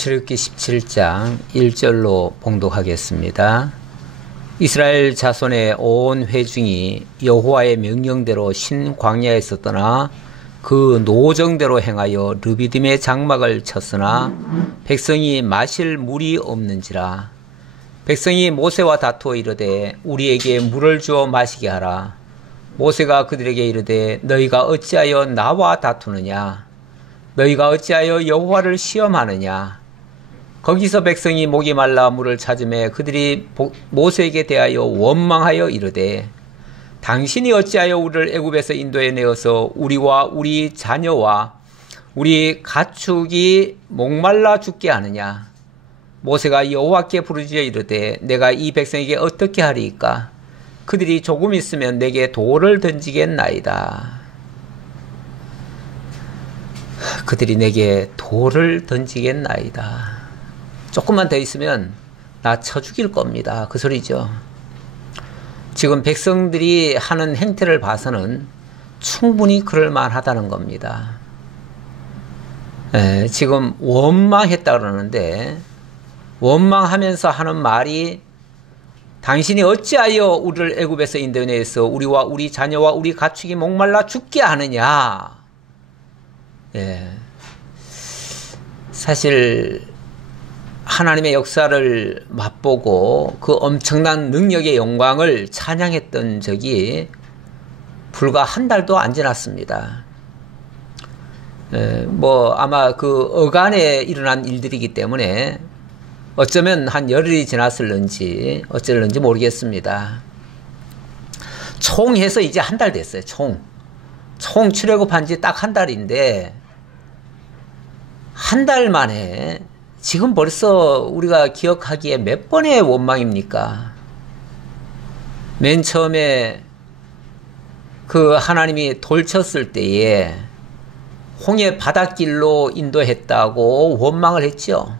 출애굽기 17장 1절로 봉독하겠습니다. 이스라엘 자손의 온 회중이 여호와의 명령대로 신 광야에서 떠나 그 노정대로 행하여 르비딤의 장막을 쳤으나 백성이 마실 물이 없는지라. 백성이 모세와 다투어 이르되 우리에게 물을 주어 마시게 하라. 모세가 그들에게 이르되 너희가 어찌하여 나와 다투느냐? 너희가 어찌하여 여호와를 시험하느냐? 거기서 백성이 목이 말라 물을 찾으매 그들이 모세에게 대하여 원망하여 이르되 당신이 어찌하여 우리를 애굽에서 인도해 내어서 우리와 우리 자녀와 우리 가축이 목말라 죽게 하느냐? 모세가 여호와께 부르짖어 이르되 내가 이 백성에게 어떻게 하리이까? 그들이 조금 있으면 내게 돌을 던지겠나이다. 그들이 내게 돌을 던지겠나이다. 조금만 더 있으면 나 쳐 죽일 겁니다. 그 소리죠. 지금 백성들이 하는 행태를 봐서는 충분히 그럴 만하다는 겁니다. 지금 원망했다 그러는데 원망하면서 하는 말이 당신이 어찌하여 우리를 애굽에서 인도해 내서 우리와 우리 자녀와 우리 가축이 목말라 죽게 하느냐. 사실 하나님의 역사를 맛보고 그 엄청난 능력의 영광을 찬양했던 적이 불과 한 달도 안 지났습니다. 아마 그 어간에 일어난 일들이기 때문에 어쩌면 한 열흘이 지났을는지 어쩔는지 모르겠습니다. 총 해서 이제 한 달 됐어요. 총 출애굽한 지 딱 한 달인데 한 달 만에 지금 벌써 우리가 기억하기에 몇 번의 원망입니까? 맨 처음에 그 하나님이 돌쳤을 때에 홍해 바닷길로 인도했다고 원망을 했죠.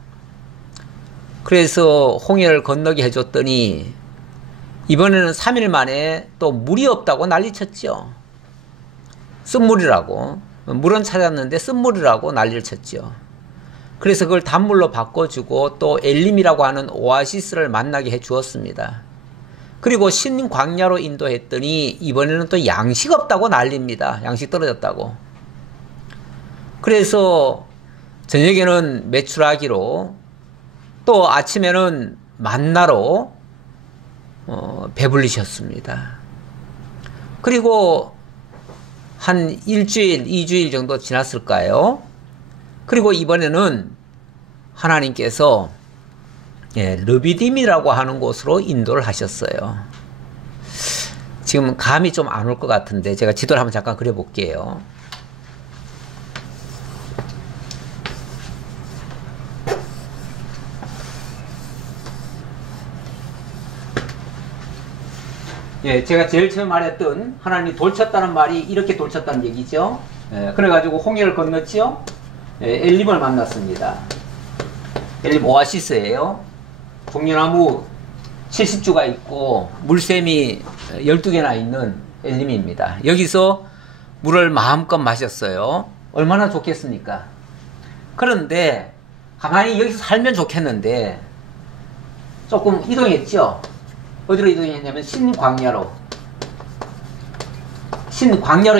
그래서 홍해를 건너게 해줬더니 이번에는 3일 만에 또 물이 없다고 난리쳤죠. 쓴물이라고. 물은 찾았는데 쓴물이라고 난리를 쳤죠. 그래서 그걸 단물로 바꿔주고 또 엘림이라고 하는 오아시스를 만나게 해주었습니다. 그리고 신광야로 인도했더니 이번에는 또 양식 없다고 난립니다. 양식 떨어졌다고. 그래서 저녁에는 메추라기로 또 아침에는 만나로 배불리셨습니다. 그리고 한 일주일, 2주일 정도 지났을까요? 그리고 이번에는 하나님께서 르비딤이라고 하는 곳으로 인도를 하셨어요. 지금 감이 좀 안 올 것 같은데 제가 지도를 한번 잠깐 그려볼게요. 제가 제일 처음 말했던 하나님이 돌쳤다는 말이 이렇게 돌쳤다는 얘기죠. 그래가지고 홍해를 건넜죠. 엘림을 만났습니다. 엘림 오아시스예요. 종려나무 70주가 있고 물샘이 12개나 있는 엘림입니다. 여기서 물을 마음껏 마셨어요. 얼마나 좋겠습니까? 그런데 가만히 여기서 살면 좋겠는데 조금 이동했죠. 어디로 이동했냐면 신광야로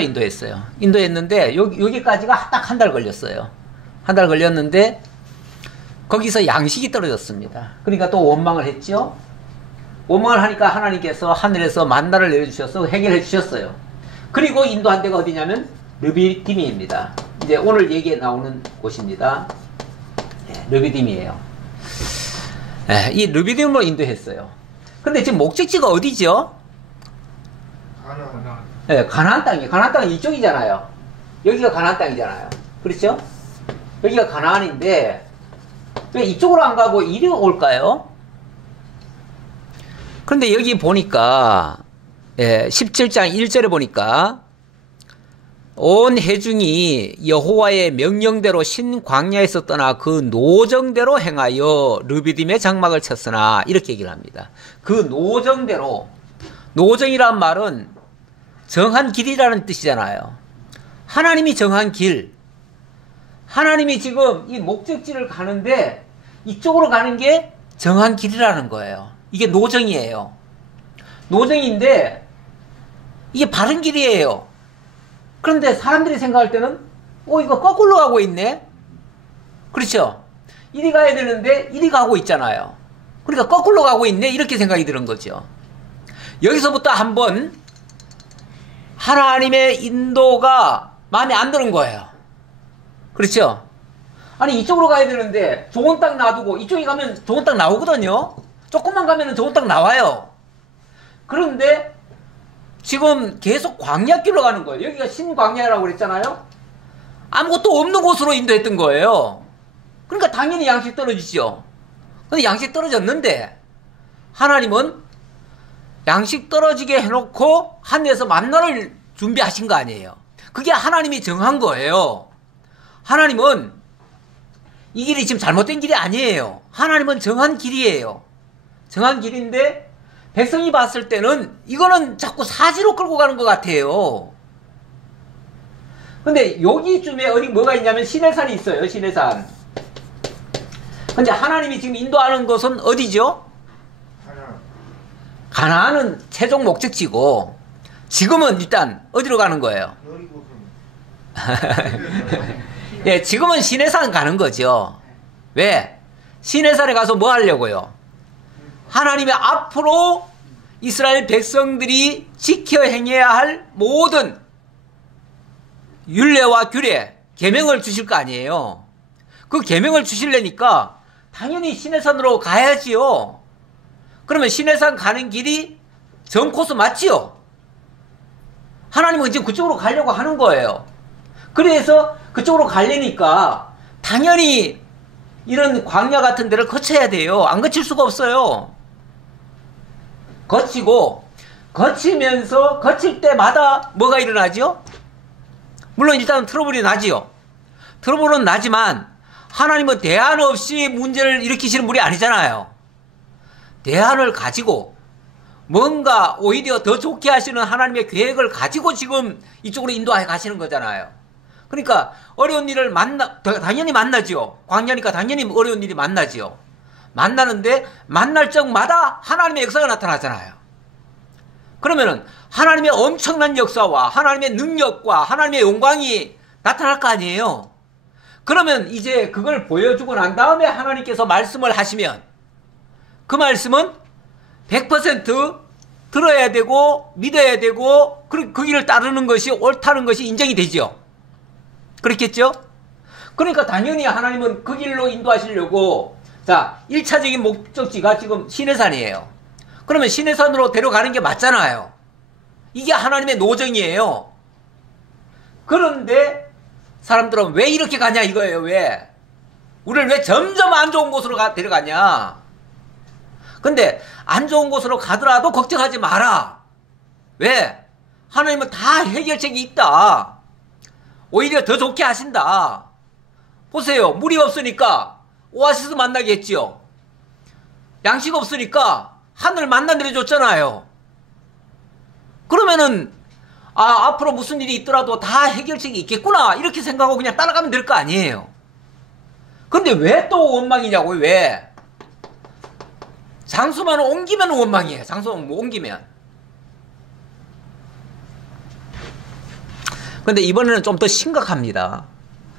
인도했어요. 인도했는데 여기까지가 딱 한 달 걸렸어요. 한 달 걸렸는데 거기서 양식이 떨어졌습니다. 그러니까 또 원망을 했죠. 원망을 하니까 하나님께서 하늘에서 만나를 내려주셔서 해결해 주셨어요. 그리고 인도한 데가 어디냐면 르비딤입니다. 이제 오늘 얘기에 나오는 곳입니다. 르비딤이에요. 이 르비딤으로 인도했어요. 근데 지금 목적지가 어디죠? 가나안 땅이에요. 가나안 땅은 이쪽이잖아요. 여기가 가나안 땅이잖아요. 그렇죠? 여기가 가나안인데 왜 이쪽으로 안 가고 이리 올까요? 그런데 여기 보니까 17장 1절에 보니까 온 회중이 여호와의 명령대로 신광야에서 떠나 그 노정대로 행하여 르비딤의 장막을 쳤으나 이렇게 얘기를 합니다. 그 노정대로, 노정이란 말은 정한 길이라는 뜻이잖아요. 하나님이 정한 길, 하나님이 지금 이 목적지를 가는데 이쪽으로 가는 게 정한 길이라는 거예요. 이게 노정이에요. 노정인데 이게 바른 길이에요. 그런데 사람들이 생각할 때는 이거 거꾸로 가고 있네. 그렇죠? 이리 가야 되는데 이리 가고 있잖아요. 그러니까 거꾸로 가고 있네, 이렇게 생각이 드는 거죠. 여기서부터 한번 하나님의 인도가 마음에 안 드는 거예요. 그렇죠? 아니, 이쪽으로 가야 되는데 좋은 땅 놔두고 이쪽에 가면 좋은 땅 나오거든요. 조금만 가면 좋은 땅 나와요. 그런데 지금 계속 광야길로 가는 거예요. 여기가 신광야라고 그랬잖아요. 아무것도 없는 곳으로 인도했던 거예요. 그러니까 당연히 양식 떨어지죠. 근데 양식 떨어졌는데 하나님은 양식 떨어지게 해놓고 하늘에서 만나를 준비하신 거 아니에요. 그게 하나님이 정한 거예요. 하나님은 이 길이 지금 잘못된 길이 아니에요. 하나님은 정한 길이에요. 정한 길인데 백성이 봤을 때는 이거는 자꾸 사지로 끌고 가는 것 같아요. 근데 여기쯤에 어디 뭐가 있냐면 시내산이 있어요. 시내산. 근데 하나님이 지금 인도하는 곳은 어디죠? 가나안은 최종 목적지고 지금은 일단 어디로 가는 거예요? 예, 지금은 시내산 가는 거죠. 왜? 시내산에 가서 뭐 하려고요? 하나님의 앞으로 이스라엘 백성들이 지켜 행해야 할 모든 율례와 규례, 계명을 주실 거 아니에요. 그 계명을 주시려니까 당연히 시내산으로 가야지요. 그러면 시내산 가는 길이 정 코스 맞지요? 하나님은 지금 그쪽으로 가려고 하는 거예요. 그래서 그쪽으로 가려니까 당연히 이런 광야 같은 데를 거쳐야 돼요. 안 거칠 수가 없어요. 거치면서 거칠 때마다 뭐가 일어나죠? 물론 일단 트러블이 나지요. 트러블은 나지만 하나님은 대안 없이 문제를 일으키시는 분이 아니잖아요. 대안을 가지고 뭔가 오히려 더 좋게 하시는 하나님의 계획을 가지고 지금 이쪽으로 인도해 가시는 거잖아요. 그러니까 어려운 일을 당연히 만나지요. 광야니까 당연히 어려운 일이 만나지요. 만나는데 만날 적마다 하나님의 역사가 나타나잖아요. 그러면은 하나님의 엄청난 역사와 하나님의 능력과 하나님의 영광이 나타날 거 아니에요. 그러면 이제 그걸 보여주고 난 다음에 하나님께서 말씀을 하시면 그 말씀은 100% 들어야 되고 믿어야 되고 그 길을 따르는 것이 옳다는 것이 인정이 되죠. 그렇겠죠? 그러니까 당연히 하나님은 그 길로 인도하시려고, 자, 1차적인 목적지가 지금 시내산이에요. 그러면 시내산으로 데려가는 게 맞잖아요. 이게 하나님의 노정이에요. 그런데 사람들은 왜 이렇게 가냐 이거예요. 왜? 우리를 왜 점점 안 좋은 곳으로 데려가냐. 근데 안 좋은 곳으로 가더라도 걱정하지 마라. 왜? 하나님은 다 해결책이 있다. 오히려 더 좋게 하신다. 보세요. 물이 없으니까 오아시스 만나겠지요. 양식 없으니까 하늘 만나 내려줬잖아요. 그러면은 앞으로 무슨 일이 있더라도 다 해결책이 있겠구나 이렇게 생각하고 그냥 따라가면 될 거 아니에요. 근데 왜 또 원망이냐고요. 왜? 장소만 옮기면 원망이에요. 장소만 옮기면. 근데 이번에는 좀 더 심각합니다.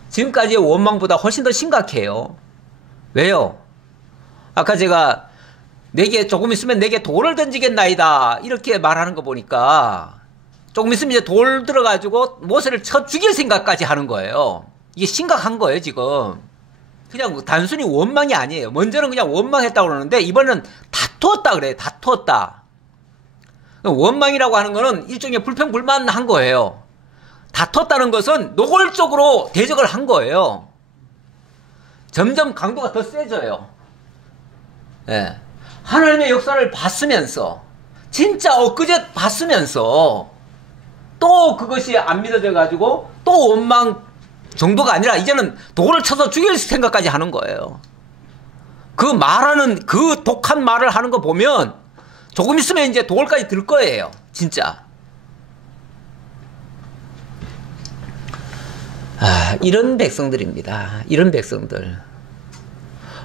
지금까지의 원망보다 훨씬 더 심각해요. 왜요? 아까 제가 내게 조금 있으면 내게 돌을 던지겠나이다 이렇게 말하는 거 보니까 조금 있으면 이제 돌 들어가지고 모세를 쳐 죽일 생각까지 하는 거예요. 이게 심각한 거예요 지금. 그냥 단순히 원망이 아니에요. 먼저는 그냥 원망했다고 그러는데 이번에는 다투었다 그래요. 다투었다. 원망이라고 하는 거는 일종의 불평불만한 거예요. 다퉜다는 것은 노골적으로 대적을 한 거예요. 점점 강도가 더 세져요. 예. 하나님의 역사를 봤으면서 진짜 엊그제 봤으면서 또 그것이 안 믿어져 가지고 또 원망 정도가 아니라 이제는 돌을 쳐서 죽일 생각까지 하는 거예요. 그 말하는 그 독한 말을 하는 거 보면 조금 있으면 이제 돌까지 들 거예요. 진짜. 이런 백성들입니다. 이런 백성들.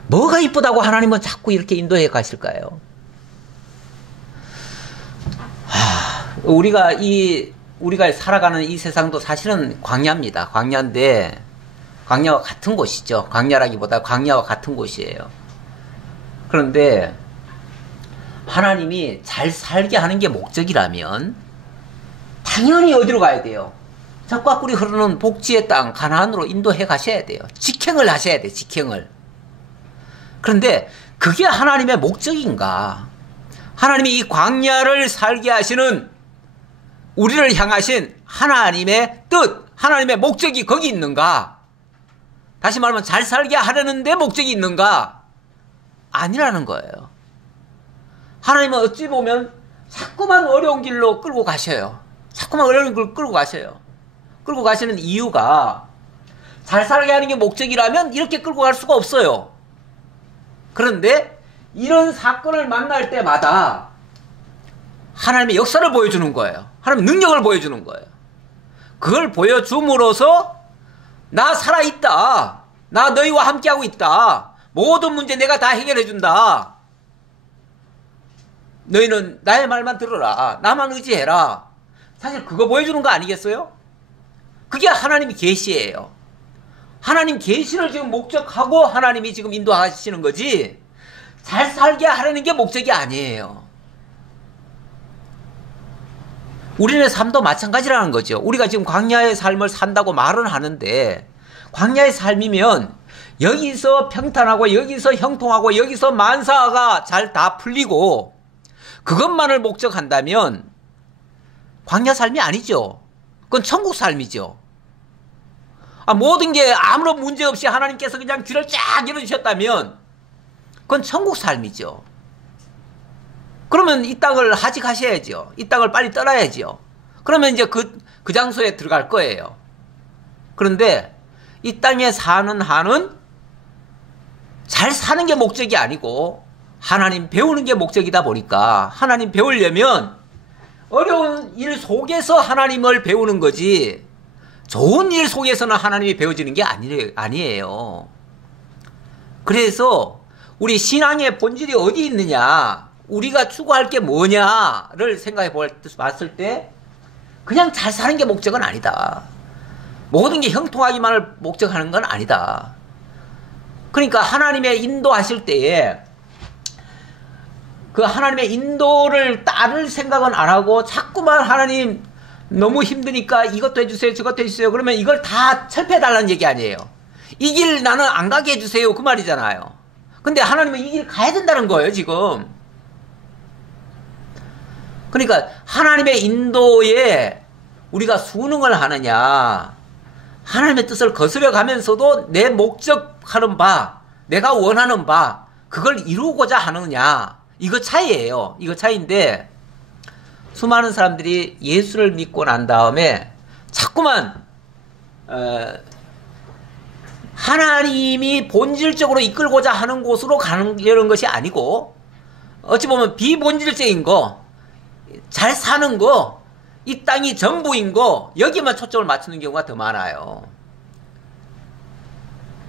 뭐가 이쁘다고 하나님은 자꾸 이렇게 인도해 가실까요? 우리가 살아가는 이 세상도 사실은 광야입니다. 광야인데, 광야와 같은 곳이죠. 광야라기보다 광야와 같은 곳이에요. 그런데, 하나님이 잘 살게 하는 게 목적이라면, 당연히 어디로 가야 돼요? 젖과 꿀이 흐르는 복지의 땅, 가나안으로 인도해 가셔야 돼요. 직행을 하셔야 돼요, 직행을. 그런데, 그게 하나님의 목적인가? 하나님이 이 광야를 살게 하시는 우리를 향하신 하나님의 뜻, 하나님의 목적이 거기 있는가? 다시 말하면 잘 살게 하려는 데 목적이 있는가? 아니라는 거예요. 하나님은 어찌 보면 자꾸만 어려운 길로 끌고 가셔요. 자꾸만 어려운 길로 끌고 가셔요. 끌고 가시는 이유가 잘 살게 하는 게 목적이라면 이렇게 끌고 갈 수가 없어요. 그런데 이런 사건을 만날 때마다 하나님의 역사를 보여주는 거예요. 하나님의 능력을 보여주는 거예요. 그걸 보여줌으로써 나 살아있다. 나 너희와 함께하고 있다. 모든 문제 내가 다 해결해준다. 너희는 나의 말만 들어라. 나만 의지해라. 사실 그거 보여주는 거 아니겠어요? 그게 하나님의 계시예요. 하나님 계시를 지금 목적하고 하나님이 지금 인도하시는 거지 잘 살게 하려는 게 목적이 아니에요. 우리의 삶도 마찬가지라는 거죠. 우리가 지금 광야의 삶을 산다고 말은 하는데 광야의 삶이면 여기서 평탄하고 여기서 형통하고 여기서 만사가 잘 다 풀리고 그것만을 목적한다면 광야 삶이 아니죠. 그건 천국 삶이죠. 모든 게 아무런 문제 없이 하나님께서 그냥 길을 쫙 열어주셨다면 그건 천국 삶이죠. 그러면 이 땅을 하직하셔야죠. 이 땅을 빨리 떠나야죠. 그러면 이제 그 장소에 들어갈 거예요. 그런데 이 땅에 사는 한은 잘 사는 게 목적이 아니고 하나님 배우는 게 목적이다 보니까 하나님 배우려면 어려운 일 속에서 하나님을 배우는 거지 좋은 일 속에서는 하나님이 배워지는 게 아니에요. 그래서 우리 신앙의 본질이 어디 있느냐, 우리가 추구할 게 뭐냐를 생각해 봤을 때 그냥 잘 사는 게 목적은 아니다. 모든 게 형통하기만을 목적하는 건 아니다. 그러니까 하나님의 인도하실 때에 그 하나님의 인도를 따를 생각은 안 하고 자꾸만 하나님 너무 힘드니까 이것도 해주세요 저것도 해주세요 그러면 이걸 다 철폐해달라는 얘기 아니에요. 이 길 나는 안 가게 해주세요 그 말이잖아요. 근데 하나님은 이 길 가야 된다는 거예요 지금. 그러니까 하나님의 인도에 우리가 순응을 하느냐, 하나님의 뜻을 거스려 가면서도 내 목적하는 바, 내가 원하는 바 그걸 이루고자 하느냐, 이거 차이예요. 이거 차이인데 수많은 사람들이 예수를 믿고 난 다음에 자꾸만 하나님이 본질적으로 이끌고자 하는 곳으로 가려는 것이 아니고 어찌 보면 비본질적인 거, 잘 사는 거, 이 땅이 전부인 거 여기만 초점을 맞추는 경우가 더 많아요.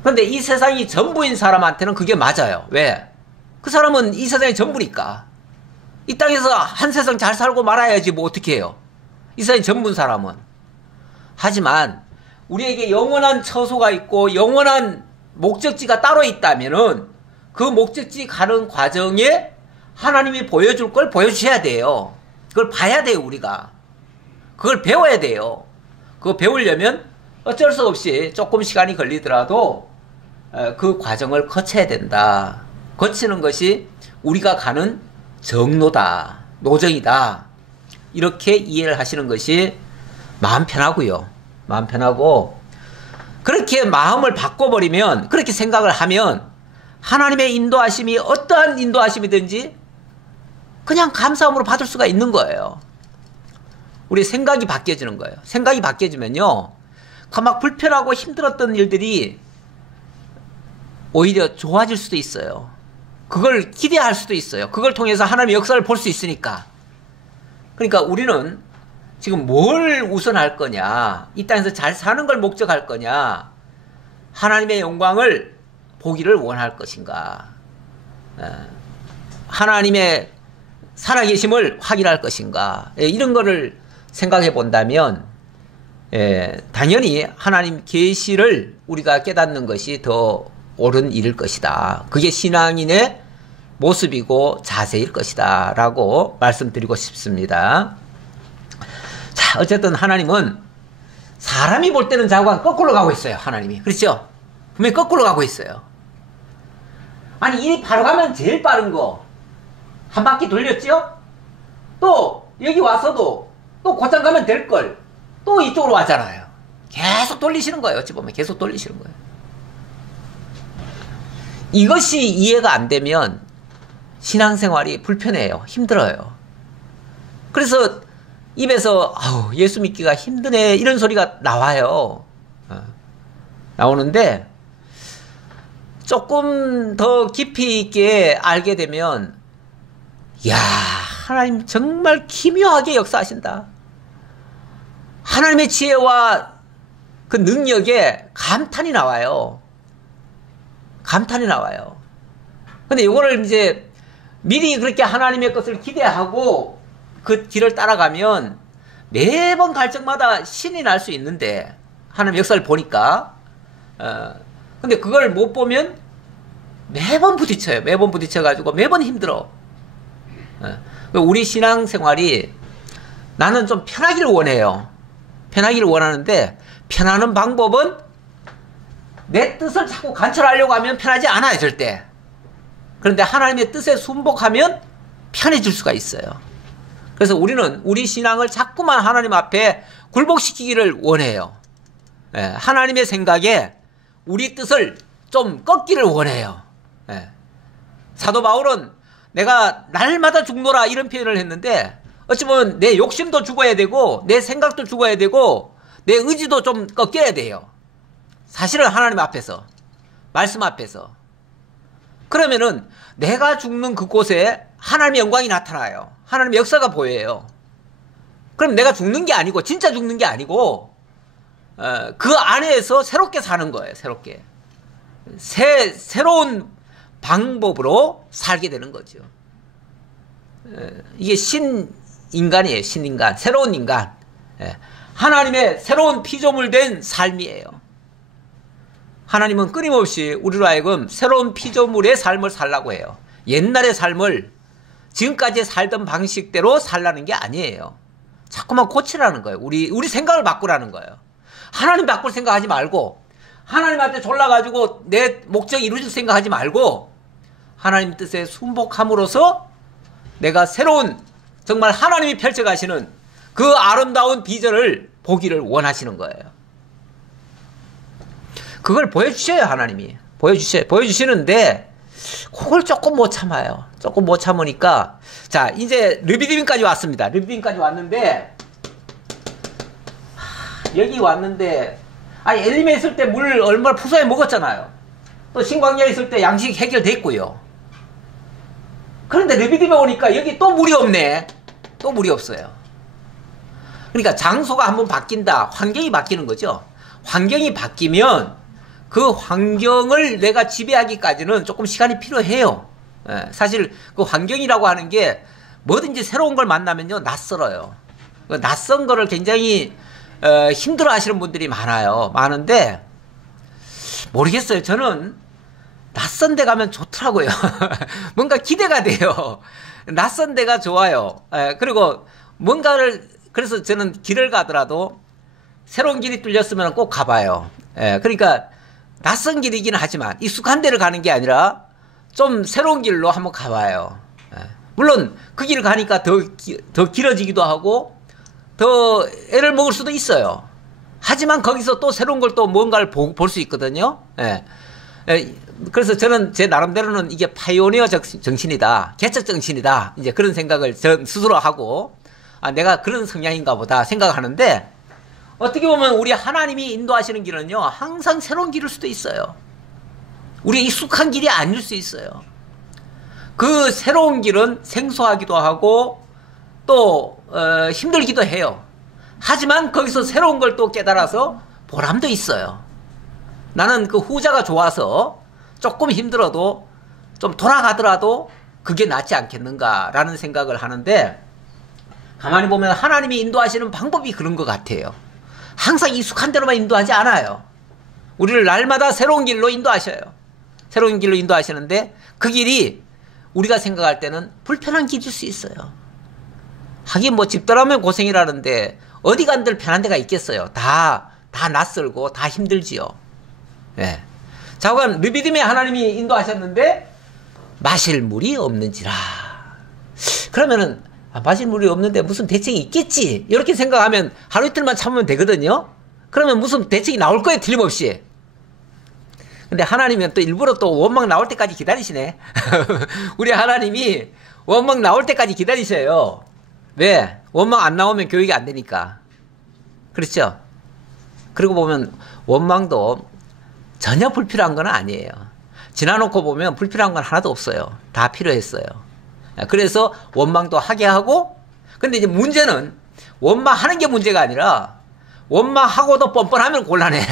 그런데 이 세상이 전부인 사람한테는 그게 맞아요. 왜? 그 사람은 이 세상이 전부니까. 이 땅에서 한 세상 잘 살고 말아야지 뭐 어떻게 해요. 이 세상이 전부인 사람은. 하지만 우리에게 영원한 처소가 있고 영원한 목적지가 따로 있다면은 그 목적지 가는 과정에 하나님이 보여줄 걸 보여주셔야 돼요. 그걸 봐야 돼요 우리가. 그걸 배워야 돼요. 그거 배우려면 어쩔 수 없이 조금 시간이 걸리더라도 그 과정을 거쳐야 된다. 거치는 것이 우리가 가는 정로다, 노정이다. 이렇게 이해를 하시는 것이 마음 편하고요. 마음 편하고 그렇게 마음을 바꿔버리면, 그렇게 생각을 하면 하나님의 인도하심이 어떠한 인도하심이든지 그냥 감사함으로 받을 수가 있는 거예요. 우리 생각이 바뀌어지는 거예요. 생각이 바뀌어지면요, 막 불편하고 힘들었던 일들이 오히려 좋아질 수도 있어요. 그걸 기대할 수도 있어요. 그걸 통해서 하나님의 역사를 볼 수 있으니까. 그러니까 우리는 지금 뭘 우선할 거냐, 이 땅에서 잘 사는 걸 목적할 거냐, 하나님의 영광을 보기를 원할 것인가? 하나님의 살아계심을 확인할 것인가? 이런 거를 생각해 본다면 당연히 하나님 계시를 우리가 깨닫는 것이 더 옳은 일일 것이다. 그게 신앙인의 모습이고 자세일 것이다 라고 말씀드리고 싶습니다. 자, 어쨌든 하나님은 사람이 볼 때는 자꾸만 거꾸로 가고 있어요. 하나님이. 그렇죠? 분명히 거꾸로 가고 있어요. 아니, 일이 바로 가면 제일 빠른 거 한 바퀴 돌렸죠? 또 여기 와서도 또 곧장 가면 될걸 또 이쪽으로 왔잖아요. 계속 돌리시는 거예요. 어찌 보면 계속 돌리시는 거예요. 이것이 이해가 안 되면 신앙생활이 불편해요. 힘들어요. 그래서 입에서 예수 믿기가 힘드네 이런 소리가 나와요. 나오는데 조금 더 깊이 있게 알게 되면 야, 하나님 정말 기묘하게 역사하신다. 하나님의 지혜와 그 능력에 감탄이 나와요. 감탄이 나와요. 근데 이거를 이제 미리 그렇게 하나님의 것을 기대하고 그 길을 따라가면 매번 갈 적마다 신이 날 수 있는데 하나님 역사를 보니까 근데 그걸 못 보면 매번 부딪혀요. 매번 부딪혀가지고 매번 힘들어. 우리 신앙생활이 나는 좀 편하기를 원해요. 편하기를 원하는데 편하는 방법은 내 뜻을 자꾸 관철하려고 하면 편하지 않아요. 절대. 그런데 하나님의 뜻에 순복하면 편해질 수가 있어요. 그래서 우리는 우리 신앙을 자꾸만 하나님 앞에 굴복시키기를 원해요. 하나님의 생각에 우리 뜻을 좀 꺾기를 원해요. 사도 바울은 내가 날마다 죽노라 이런 표현을 했는데 어찌 보면 내 욕심도 죽어야 되고 내 생각도 죽어야 되고 내 의지도 좀 꺾여야 돼요. 사실은 하나님 앞에서 말씀 앞에서 그러면은 내가 죽는 그곳에 하나님의 영광이 나타나요. 하나님의 역사가 보여요. 그럼 내가 죽는 게 아니고 진짜 죽는 게 아니고 그 안에서 새롭게 사는 거예요. 새롭게 새로운 방법으로 살게 되는 거죠. 이게 신인간이에요. 신인간. 새로운 인간. 하나님의 새로운 피조물 된 삶이에요. 하나님은 끊임없이 우리로 하여금 새로운 피조물의 삶을 살라고 해요. 옛날의 삶을 지금까지 살던 방식대로 살라는 게 아니에요. 자꾸만 고치라는 거예요. 우리 생각을 바꾸라는 거예요. 하나님 바꿀 생각하지 말고 하나님한테 졸라가지고 내 목적이 이루어질 생각하지 말고 하나님 뜻에 순복함으로써 내가 새로운 정말 하나님이 펼쳐가시는 그 아름다운 비전을 보기를 원하시는 거예요. 그걸 보여주셔요. 하나님이 보여주시는데 그걸 조금 못 참아요. 조금 못 참으니까 자 이제 르비딤까지 왔습니다. 르비딤까지 왔는데 여기 왔는데 아니 엘림에 있을 때 물 얼마나 푸사에 먹었잖아요. 또 신광야에 있을 때 양식 해결됐고요. 그런데 르비딤에 오니까 여기 또 물이 없네. 또 물이 없어요. 그러니까 장소가 한번 바뀐다. 환경이 바뀌는 거죠. 환경이 바뀌면 그 환경을 내가 지배하기까지는 조금 시간이 필요해요. 사실 그 환경이라고 하는 게 뭐든지 새로운 걸 만나면요 낯설어요. 낯선 거를 굉장히 힘들어 하시는 분들이 많은데 모르겠어요. 저는 낯선 데 가면 좋더라고요. 뭔가 기대가 돼요. 낯선 데가 좋아요. 그리고 뭔가를 그래서 저는 길을 가더라도 새로운 길이 뚫렸으면 꼭 가봐요. 그러니까 낯선 길이긴 하지만 익숙한 데를 가는 게 아니라 좀 새로운 길로 한번 가봐요. 물론 그 길을 가니까 더 길어지기도 하고 더 애를 먹을 수도 있어요. 하지만 거기서 또 새로운 걸 또 뭔가를 볼 수 있거든요. 그래서 저는 제 나름대로는 이게 파이오니어 정신이다. 개척 정신이다. 이제 그런 생각을 저 스스로 하고 내가 그런 성향인가 보다 생각하는데 어떻게 보면 우리 하나님이 인도하시는 길은요 항상 새로운 길일 수도 있어요. 우리가 익숙한 길이 아닐 수 있어요. 그 새로운 길은 생소하기도 하고 또 힘들기도 해요. 하지만 거기서 새로운 걸 또 깨달아서 보람도 있어요. 나는 그 후자가 좋아서 조금 힘들어도 좀 돌아가더라도 그게 낫지 않겠는가라는 생각을 하는데, 가만히 보면 하나님이 인도하시는 방법이 그런 것 같아요. 항상 익숙한 대로만 인도하지 않아요. 우리를 날마다 새로운 길로 인도하셔요. 새로운 길로 인도하시는데 그 길이 우리가 생각할 때는 불편한 길일 수 있어요. 하긴 뭐 집 떠나면 고생이라는데 어디 간들 편한 데가 있겠어요. 다 낯설고 다 힘들지요. 예. 자관 르비딤에 하나님이 인도하셨는데 마실 물이 없는지라. 그러면은 마실 물이 없는데 무슨 대책이 있겠지, 이렇게 생각하면 하루 이틀만 참으면 되거든요. 그러면 무슨 대책이 나올 거예요, 틀림없이. 근데 하나님은 또 일부러 또 원망 나올 때까지 기다리시네. 우리 하나님이 원망 나올 때까지 기다리셔요. 왜? 원망 안 나오면 교육이 안 되니까. 그렇죠? 그리고 보면 원망도 전혀 불필요한 건 아니에요. 지나놓고 보면 불필요한 건 하나도 없어요. 다 필요했어요. 그래서 원망도 하게 하고, 근데 이제 문제는 원망하는 게 문제가 아니라 원망하고도 뻔뻔하면 곤란해.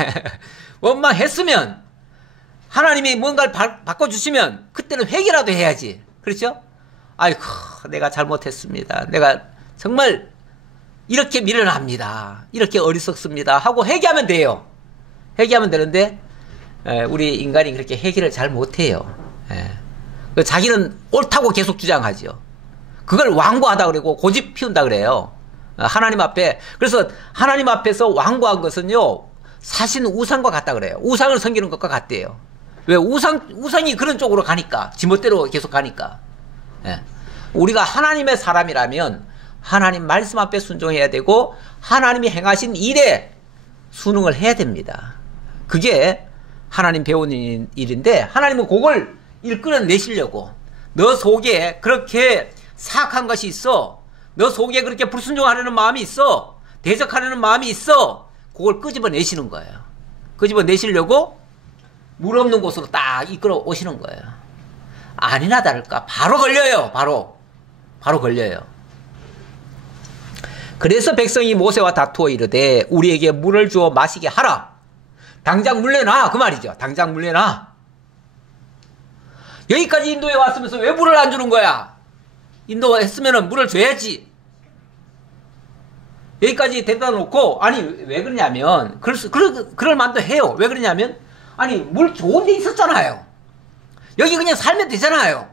원망했으면 하나님이 뭔가를 바꿔주시면 그때는 회개라도 해야지. 그렇죠? 아이고, 내가 잘못했습니다. 내가 정말 이렇게 미련합니다. 이렇게 어리석습니다. 하고 회개하면 돼요. 회개하면 되는데 우리 인간이 그렇게 회개를 잘 못해요. 자기는 옳다고 계속 주장하죠. 그걸 완고하다 그러고 고집 피운다 그래요. 하나님 앞에. 그래서 하나님 앞에서 완고한 것은요, 사신 우상과 같다 그래요. 우상을 섬기는 것과 같대요. 왜? 우상이 그런 쪽으로 가니까. 지멋대로 계속 가니까. 우리가 하나님의 사람이라면 하나님 말씀 앞에 순종해야 되고 하나님이 행하신 일에 순응을 해야 됩니다. 그게 하나님 배우는 일인데, 하나님은 그걸 이끌어내시려고, 너 속에 그렇게 사악한 것이 있어, 너 속에 그렇게 불순종하려는 마음이 있어, 대적하려는 마음이 있어, 그걸 끄집어내시는 거예요. 끄집어내시려고 물 없는 곳으로 딱 이끌어 오시는 거예요. 아니나 다를까 바로 걸려요. 바로 걸려요. 그래서 백성이 모세와 다투어 이르되 우리에게 물을 주어 마시게 하라. 당장 물려놔, 그 말이죠. 당장 물려놔. 여기까지 인도에 왔으면서 왜 물을 안 주는 거야? 인도했으면 물을 줘야지. 여기까지 데려다 놓고, 아니 왜 그러냐면, 그럴 만도 해요. 왜 그러냐면, 아니 물 좋은 데 있었잖아요. 여기 그냥 살면 되잖아요.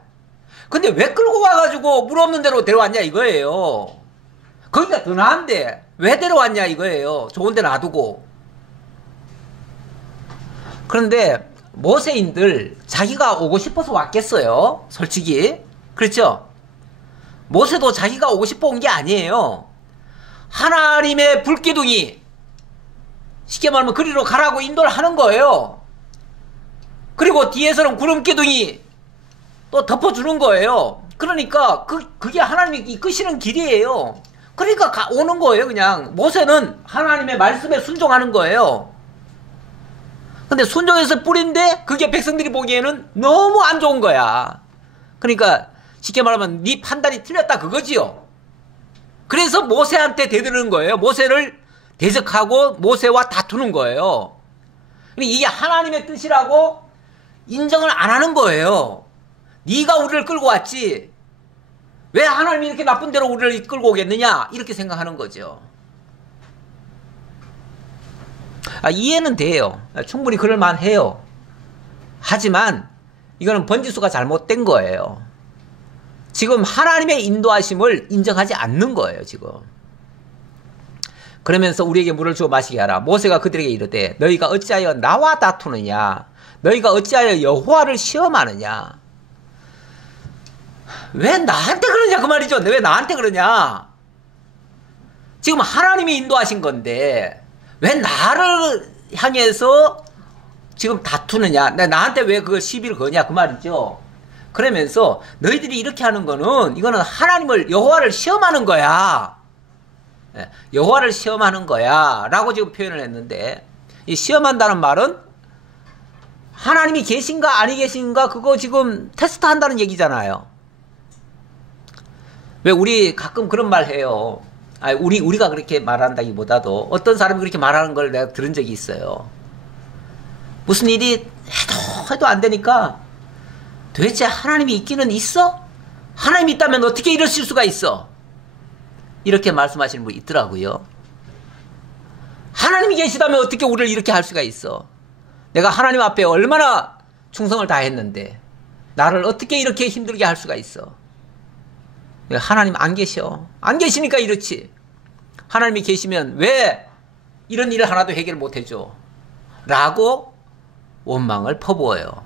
근데 왜 끌고 와가지고 물 없는 데로 데려왔냐 이거예요. 거기가 더 나은데 왜 데려왔냐 이거예요. 좋은 데 놔두고. 그런데 모세인들 자기가 오고 싶어서 왔겠어요? 솔직히. 그렇죠? 모세도 자기가 오고 싶어 온 게 아니에요. 하나님의 불기둥이, 쉽게 말하면 그리로 가라고 인도를 하는 거예요. 그리고 뒤에서는 구름기둥이 또 덮어주는 거예요. 그러니까 그게 하나님이 이끄시는 길이에요. 그러니까 오는 거예요. 그냥 모세는 하나님의 말씀에 순종하는 거예요. 근데 순종해서 뿌린데 그게 백성들이 보기에는 너무 안 좋은 거야. 그러니까 쉽게 말하면 네 판단이 틀렸다 그거지요. 그래서 모세한테 대드는 거예요. 모세를 대적하고 모세와 다투는 거예요. 이게 하나님의 뜻이라고 인정을 안 하는 거예요. 네가 우리를 끌고 왔지, 왜 하나님이 이렇게 나쁜 대로 우리를 끌고 오겠느냐, 이렇게 생각하는 거죠. 이해는 돼요. 충분히 그럴만해요. 하지만 이거는 번지수가 잘못된 거예요. 지금 하나님의 인도하심을 인정하지 않는 거예요. 지금. 그러면서 우리에게 물을 주어 마시게 하라. 모세가 그들에게 이르되 너희가 어찌하여 나와 다투느냐, 너희가 어찌하여 여호와를 시험하느냐. 왜 나한테 그러냐 그 말이죠. 왜 나한테 그러냐. 지금 하나님이 인도하신 건데 왜 나를 향해서 지금 다투느냐, 나한테 왜 그걸 시비를 거냐 그 말이죠. 그러면서 너희들이 이렇게 하는 거는, 이거는 하나님을, 여호와를 시험하는 거야. 여호와를 시험하는 거야 라고 지금 표현을 했는데, 이 시험한다는 말은 하나님이 계신가 아니 계신가 그거 지금 테스트 한다는 얘기잖아요. 왜 우리 가끔 그런 말 해요. 우리가 그렇게 말한다기보다도 어떤 사람이 그렇게 말하는 걸 내가 들은 적이 있어요. 무슨 일이 해도 안 되니까 도대체 하나님이 있기는 있어? 하나님이 있다면 어떻게 이러실 수가 있어? 이렇게 말씀하시는 분이 있더라고요. 하나님이 계시다면 어떻게 우리를 이렇게 할 수가 있어? 내가 하나님 앞에 얼마나 충성을 다했는데 나를 어떻게 이렇게 힘들게 할 수가 있어? 하나님 안 계셔. 안 계시니까 이렇지. 하나님이 계시면 왜 이런 일을 하나도 해결 못 해줘? 라고 원망을 퍼부어요.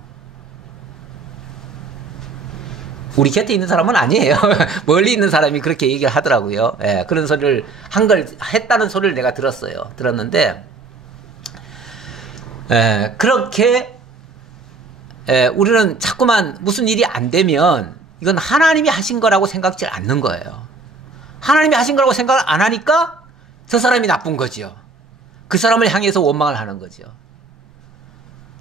우리 곁에 있는 사람은 아니에요. 멀리 있는 사람이 그렇게 얘기를 하더라고요. 예, 그런 소리를 했다는 소리를 내가 들었는데, 그렇게, 우리는 자꾸만 무슨 일이 안 되면 이건 하나님이 하신 거라고 생각지 않는 거예요. 하나님이 하신 거라고 생각을 안 하니까 저 사람이 나쁜 거죠. 그 사람을 향해서 원망을 하는 거죠.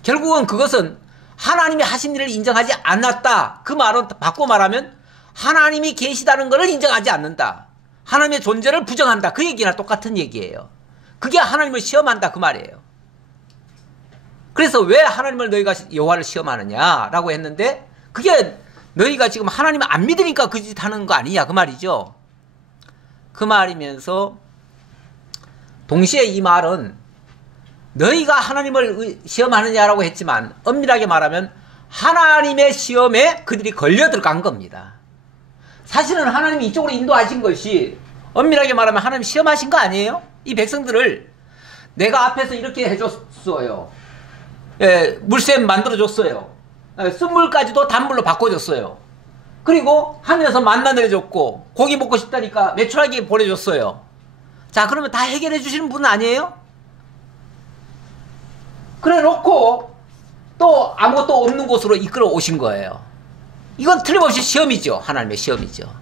결국은 그것은 하나님이 하신 일을 인정하지 않았다. 그 말은 바꿔 말하면 하나님이 계시다는 것을 인정하지 않는다. 하나님의 존재를 부정한다. 그 얘기나 똑같은 얘기예요. 그게 하나님을 시험한다 그 말이에요. 그래서 왜 하나님을 너희가 여호와를 시험하느냐라고 했는데 그게 너희가 지금 하나님을 안 믿으니까 그 짓 하는 거 아니냐 그 말이죠. 그 말이면서 동시에 이 말은 너희가 하나님을 시험하느냐라고 했지만 엄밀하게 말하면 하나님의 시험에 그들이 걸려 들어간 겁니다. 사실은 하나님이 이쪽으로 인도하신 것이 엄밀하게 말하면 하나님 시험하신 거 아니에요? 이 백성들을 내가 앞에서 이렇게 해줬어요. 물샘 만들어줬어요. 쓴물까지도 단물로 바꿔줬어요. 그리고 하늘에서 만나 내려줬고 고기 먹고 싶다니까 메추라기 보내줬어요. 자, 그러면 다 해결해 주시는 분 아니에요? 그래 놓고 또 아무것도 없는 곳으로 이끌어 오신 거예요. 이건 틀림없이 시험이죠. 하나님의 시험이죠.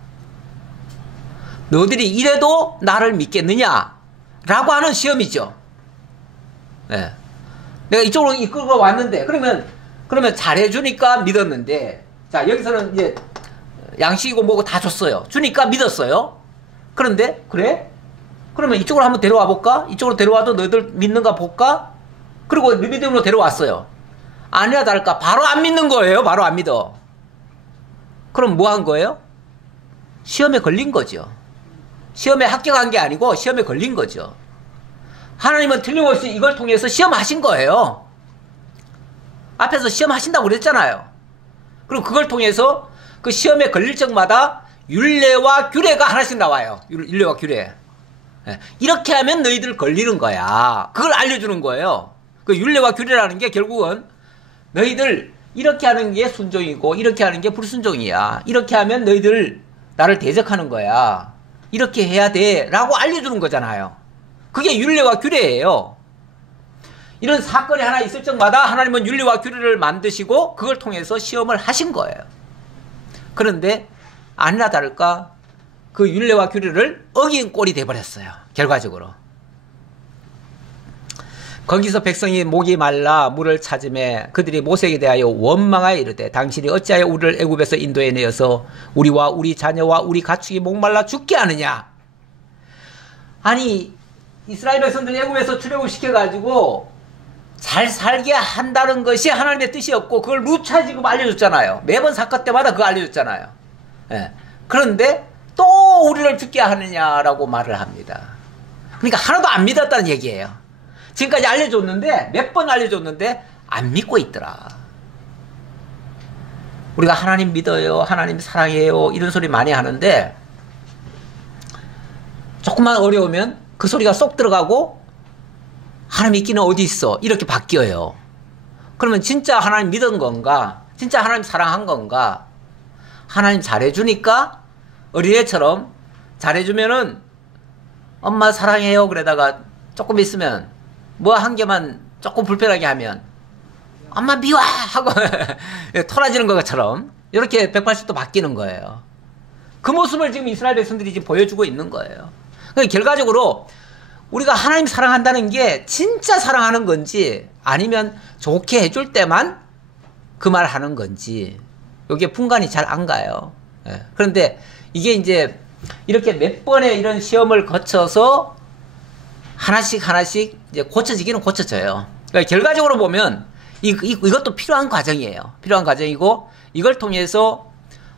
너희들이 이래도 나를 믿겠느냐? 라고 하는 시험이죠. 네. 내가 이쪽으로 이끌어 왔는데 그러면 잘해주니까 믿었는데 자 여기서는 이제 양식이고 뭐고 다 줬어요. 주니까 믿었어요. 그런데 그래? 그러면 이쪽으로 한번 데려와 볼까? 이쪽으로 데려와도 너희들 믿는가 볼까? 그리고 믿음으로 데려왔어요. 아니야 다를까 바로 안 믿는 거예요. 바로 안 믿어. 그럼 뭐 한 거예요? 시험에 걸린 거죠. 시험에 합격한 게 아니고 시험에 걸린 거죠. 하나님은 틀림없이 이걸 통해서 시험하신 거예요. 앞에서 시험하신다고 그랬잖아요. 그리고 그걸 통해서 그 시험에 걸릴 적마다 율례와 규례가 하나씩 나와요. 율례와 규례. 이렇게 하면 너희들 걸리는 거야. 그걸 알려주는 거예요. 그 율례와 규례라는 게 결국은 너희들 이렇게 하는 게 순종이고 이렇게 하는 게 불순종이야. 이렇게 하면 너희들 나를 대적하는 거야. 이렇게 해야 돼 라고 알려주는 거잖아요. 그게 율례와 규례예요. 이런 사건이 하나 있을 적마다 하나님은 율례와 규례를 만드시고 그걸 통해서 시험을 하신 거예요. 그런데 아니나 다를까 그 율례와 규례를 어긴 꼴이 돼버렸어요. 결과적으로. 거기서 백성이 목이 말라 물을 찾음에 그들이 모세에게 대하여 원망하여 이르되 당신이 어찌하여 우리를 애굽에서 인도해 내어서 우리와 우리 자녀와 우리 가축이 목말라 죽게 하느냐. 아니 이스라엘 백성들 애굽에서 출애굽시켜가지고 잘 살게 한다는 것이 하나님의 뜻이었고 그걸 누차 지금 알려줬잖아요. 매번 사건 때마다 그거 알려줬잖아요. 예. 그런데 또 우리를 죽게 하느냐라고 말을 합니다. 그러니까 하나도 안 믿었다는 얘기예요. 지금까지 알려줬는데 몇 번 알려줬는데 안 믿고 있더라. 우리가 하나님 믿어요, 하나님 사랑해요 이런 소리 많이 하는데 조금만 어려우면 그 소리가 쏙 들어가고 하나님 있기는 어디 있어 이렇게 바뀌어요. 그러면 진짜 하나님 믿은 건가? 진짜 하나님 사랑한 건가? 하나님 잘해주니까 어린애처럼 잘해주면은 엄마 사랑해요 그러다가 조금 있으면 뭐 한 개만 조금 불편하게 하면 엄마 미워 하고 토라지는 것처럼 이렇게 180도 바뀌는 거예요. 그 모습을 지금 이스라엘 백성들이 지금 보여주고 있는 거예요. 그러니까 결과적으로 우리가 하나님 사랑한다는 게 진짜 사랑하는 건지 아니면 좋게 해줄 때만 그 말 하는 건지 이게 분간이 잘 안 가요. 그런데 이게 이제 이렇게 몇 번의 이런 시험을 거쳐서 하나씩 이제 고쳐지기는 고쳐져요. 그러니까 결과적으로 보면 이것도 필요한 과정이에요. 필요한 과정이고 이걸 통해서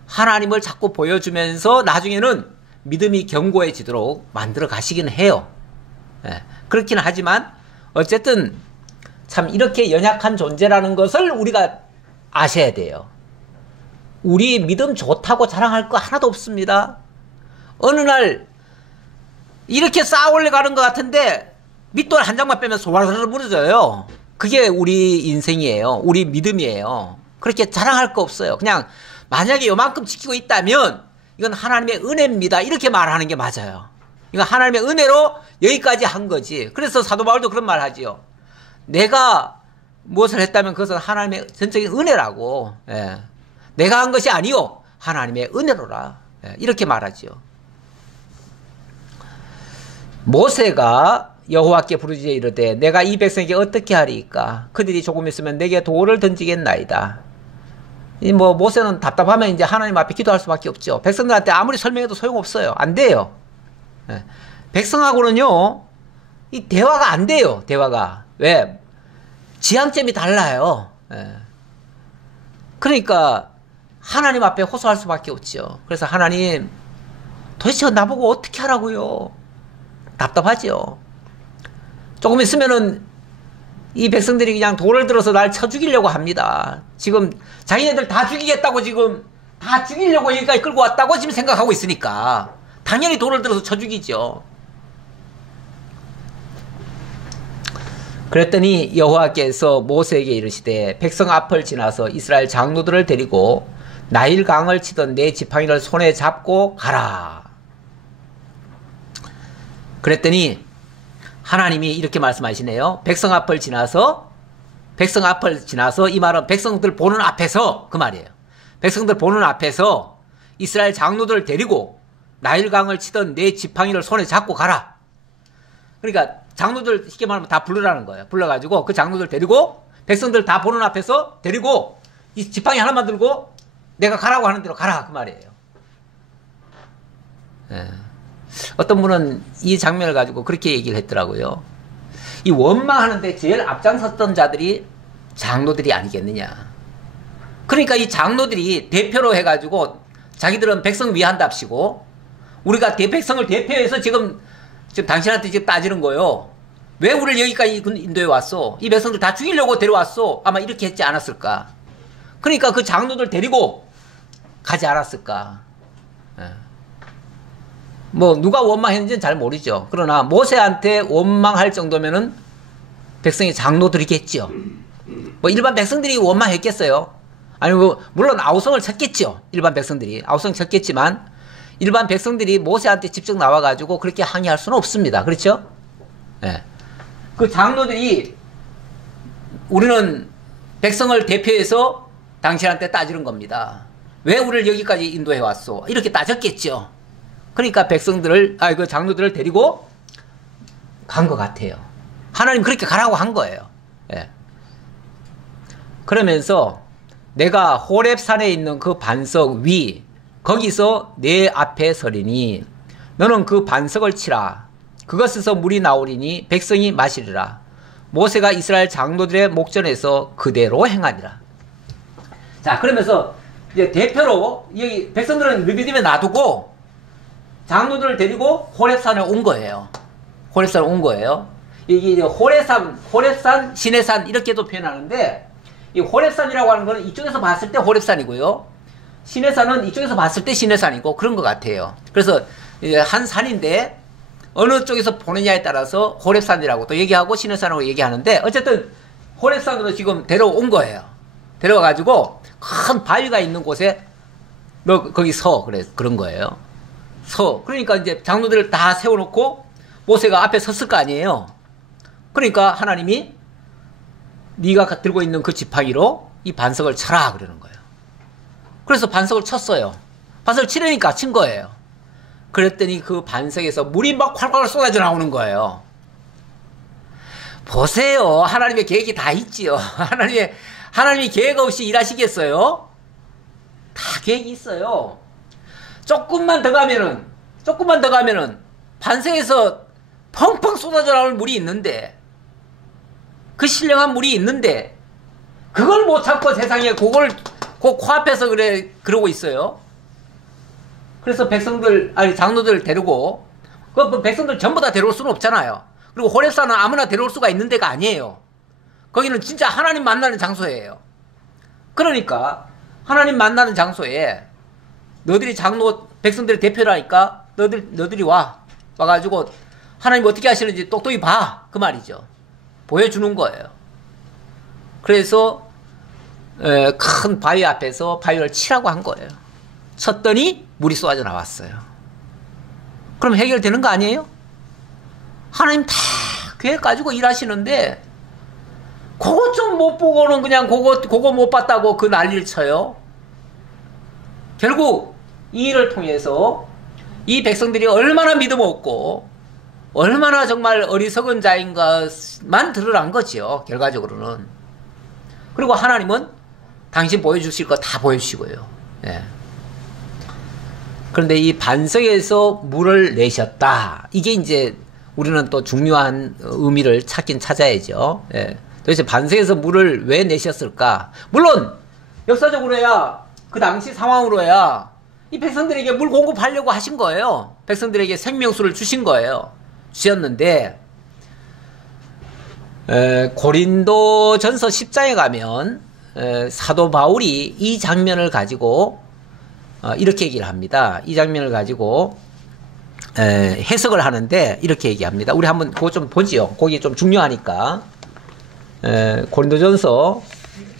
하나님을 자꾸 보여주면서 나중에는 믿음이 견고해지도록 만들어 가시긴 해요. 예, 그렇긴 하지만 어쨌든 참 이렇게 연약한 존재라는 것을 우리가 아셔야 돼요. 우리 믿음 좋다고 자랑할 거 하나도 없습니다. 어느 날 이렇게 쌓아 올라가는 것 같은데 밑돌 한 장만 빼면 소바라를 무너져요. 그게 우리 인생이에요. 우리 믿음이에요. 그렇게 자랑할 거 없어요. 그냥 만약에 요만큼 지키고 있다면 이건 하나님의 은혜입니다. 이렇게 말하는 게 맞아요. 이건 하나님의 은혜로 여기까지 한 거지. 그래서 사도 바울도 그런 말 하지요. 내가 무엇을 했다면 그것은 하나님의 전적인 은혜라고. 예. 내가 한 것이 아니요 하나님의 은혜로라. 예. 이렇게 말하지요. 모세가 여호와께 부르짖어 이르되 내가 이 백성에게 어떻게 하리이까? 그들이 조금 있으면 내게 돌을 던지겠나이다. 모세는 답답하면 이제 하나님 앞에 기도할 수밖에 없죠. 백성들한테 아무리 설명해도 소용없어요. 안 돼요. 예. 백성하고는요, 이 대화가 안 돼요. 대화가. 왜? 지향점이 달라요. 예. 그러니까 하나님 앞에 호소할 수밖에 없죠. 그래서 하나님, 도대체 나보고 어떻게 하라고요? 답답하죠. 조금 있으면은 이 백성들이 그냥 돌을 들어서 날 쳐 죽이려고 합니다. 지금 자기네들 다 죽이겠다고 지금 다 죽이려고 여기까지 끌고 왔다고 지금 생각하고 있으니까 당연히 돌을 들어서 쳐 죽이죠. 그랬더니 여호와께서 모세에게 이르시되 백성 앞을 지나서 이스라엘 장로들을 데리고 나일 강을 치던 네 지팡이를 손에 잡고 가라. 그랬더니 하나님이 이렇게 말씀하시네요. 백성 앞을 지나서 이 말은 백성들 보는 앞에서 그 말이에요. 백성들 보는 앞에서 이스라엘 장로들을 데리고 나일강을 치던 네 지팡이를 손에 잡고 가라. 그러니까 장로들 쉽게 말하면 다 부르라는 거예요. 불러가지고 그 장로들 데리고 백성들 다 보는 앞에서 데리고 이 지팡이 하나만 들고 내가 가라고 하는 대로 가라 그 말이에요. 예. 어떤 분은 이 장면을 가지고 그렇게 얘기를 했더라고요. 이 원망하는데 제일 앞장섰던 자들이 장로들이 아니겠느냐. 그러니까 이 장로들이 대표로 해가지고 자기들은 백성 위한답시고 우리가 백성을 대표해서 지금 당신한테 지금 따지는 거예요. 왜 우리를 여기까지 인도에 왔어? 이 백성들 다 죽이려고 데려왔어. 아마 이렇게 했지 않았을까. 그러니까 그 장로들 데리고 가지 않았을까. 누가 원망했는지는 잘 모르죠. 그러나 모세한테 원망할 정도면은 백성의 장로들이겠죠. 일반 백성들이 원망했겠어요. 아니, 물론 아우성을 쳤겠죠. 일반 백성들이. 아우성 쳤겠지만, 일반 백성들이 모세한테 직접 나와가지고 그렇게 항의할 수는 없습니다. 그렇죠? 예. 그 장로들이 우리는 백성을 대표해서 당신한테 따지는 겁니다. 왜 우리를 여기까지 인도해 왔소? 이렇게 따졌겠죠. 그러니까 그 장로들을 데리고 간 것 같아요. 하나님 그렇게 가라고 한 거예요. 예. 그러면서 내가 호렙산에 있는 그 반석 위, 거기서 내 앞에 서리니 너는 그 반석을 치라. 그것에서 물이 나오리니 백성이 마시리라. 모세가 이스라엘 장로들의 목전에서 그대로 행하니라. 자, 그러면서 이제 대표로 여기 백성들은 르비딤에 놔두고 장로들을 데리고 호렙산에 온 거예요. 호렙산에 온 거예요. 이게 이제 호렙산, 시내산 이렇게도 표현하는데 이 호렙산이라고 하는 거는 이쪽에서 봤을 때 호렙산이고요. 시내산은 이쪽에서 봤을 때 시내산이고 그런 것 같아요. 그래서 이제 한 산인데 어느 쪽에서 보느냐에 따라서 호렙산이라고 또 얘기하고 시내산이라고 얘기하는데 어쨌든 호렙산으로 지금 데려온 거예요. 데려와가지고 큰 바위가 있는 곳에 너 거기 그런 거예요. 그러니까 이제 장로들을 다 세워놓고 모세가 앞에 섰을 거 아니에요. 그러니까 하나님이 네가 들고 있는 그 지팡이로 이 반석을 쳐라 그러는 거예요. 그래서 반석을 쳤어요. 반석을 치려니까 친 거예요. 그랬더니 그 반석에서 물이 막 활활 쏟아져 나오는 거예요. 보세요. 하나님의 계획이 다 있지요. 하나님이 계획 없이 일하시겠어요? 다 계획이 있어요. 조금만 더 가면은 반석에서 펑펑 쏟아져 나올 물이 있는데 그 신령한 물이 있는데 그걸 못 찾고 세상에 그걸 그 코앞에서 그러고 있어요. 그래서 백성들, 아니 장로들 데리고, 그 백성들 전부 다 데려올 수는 없잖아요. 그리고 호렙산은 아무나 데려올 수가 있는 데가 아니에요. 거기는 진짜 하나님 만나는 장소예요. 그러니까 하나님 만나는 장소에 너희들이 장로 백성들의 대표라니까 너희들이 와가지고 하나님 어떻게 하시는지 똑똑히 봐, 그 말이죠. 보여주는 거예요. 그래서 큰 바위 앞에서 바위를 치라고 한 거예요. 쳤더니 물이 쏟아져 나왔어요. 그럼 해결되는 거 아니에요? 하나님 다 계획 가지고 일하시는데 그거 좀 못 보고는 그냥 그거 못 봤다고 그 난리를 쳐요. 결국 이 일을 통해서 이 백성들이 얼마나 믿음 없고 얼마나 정말 어리석은 자인 것만 드러난 거죠. 결과적으로는. 그리고 하나님은 당신 보여주실 거 다 보여주시고요. 예. 그런데 이 반석에서 물을 내셨다. 이게 이제 우리는 또 중요한 의미를 찾긴 찾아야죠. 예. 도대체 반석에서 물을 왜 내셨을까? 물론 역사적으로야 그 당시 상황으로야 이 백성들에게 물 공급하려고 하신 거예요. 백성들에게 생명수를 주신 거예요. 주셨는데 고린도전서 10장에 가면 사도 바울이 이 장면을 가지고 이렇게 얘기를 합니다. 이 장면을 가지고 해석을 하는데 이렇게 얘기합니다. 우리 한번 그거 좀 보지요. 거기 좀 중요하니까. 고린도전서